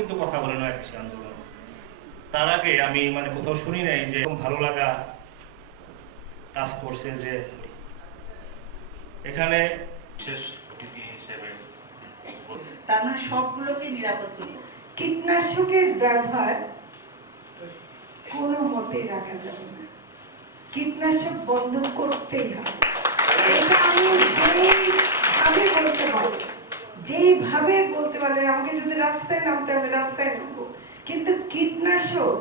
কিন্তু কথা বলে নয় কৃষি আন্দোলন। তার আগে আমি মানে কোথাও শুনি নাই যে ভালো লাগা কাজ করছে যে এখানে বিশেষ অতিথি হিসেবে তার মানে সবগুলোকে নিরাপদ করবে। কীটনাশকের ব্যবহার কোনো মতেই রাখা যাবে না, কীটনাশক বন্ধ করতেই হবে। এটা আমি বলতে পারি, যেভাবে বলতে পারেন, আমাকে যদি রাস্তায় নামতে হবে রাস্তায় নামবো, কিন্তু কীটনাশক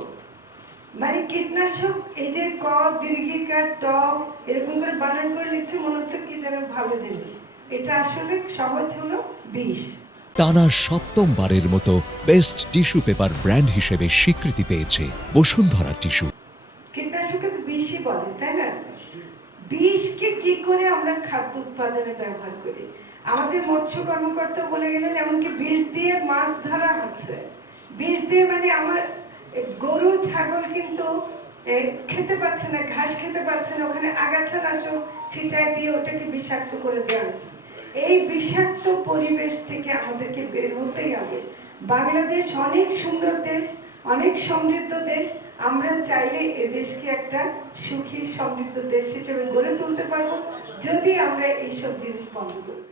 মানে কীটনাশক এই যে ক দীর্ঘিকার ট এরকম করে বানান করে লিখছে, মনে হচ্ছে কি যেন ভালো জিনিস, এটা আসলে সহজ হলো বিষ। টানা সপ্তমবারের মতো বেস্ট টিস্যু পেপার ব্র্যান্ড হিসেবে স্বীকৃতি পেয়েছে বসুন্ধরা টিস্যু। কীটনাশকে তো বিষই বলে, তাই না? বিষকে কি করে আমরা খাদ্য উৎপাদনে ব্যবহার করি? আমাদের মৎস্য কর্মকর্তা বলে গেলেন এমনকি বিষ দিয়ে মাছ ধরা হচ্ছে। বিষ দিয়ে মানে আমার গরু ছাগল কিন্তু খেতে পাচ্ছে না, ঘাস খেতে পাচ্ছে না, ওখানে আগাছানাশক ছিটায় দিয়ে ওটাকে বিষাক্ত করে দেওয়া হচ্ছে। এই বিষাক্ত পরিবেশ থেকে আমাদেরকে বের হতেই হবে। বাংলাদেশ অনেক সুন্দর দেশ, অনেক সমৃদ্ধ দেশ। আমরা চাইলে এ দেশকে একটা সুখী সমৃদ্ধ দেশ হিসেবে গড়ে তুলতে পারবো যদি আমরা এইসব জিনিস বন্ধ করি।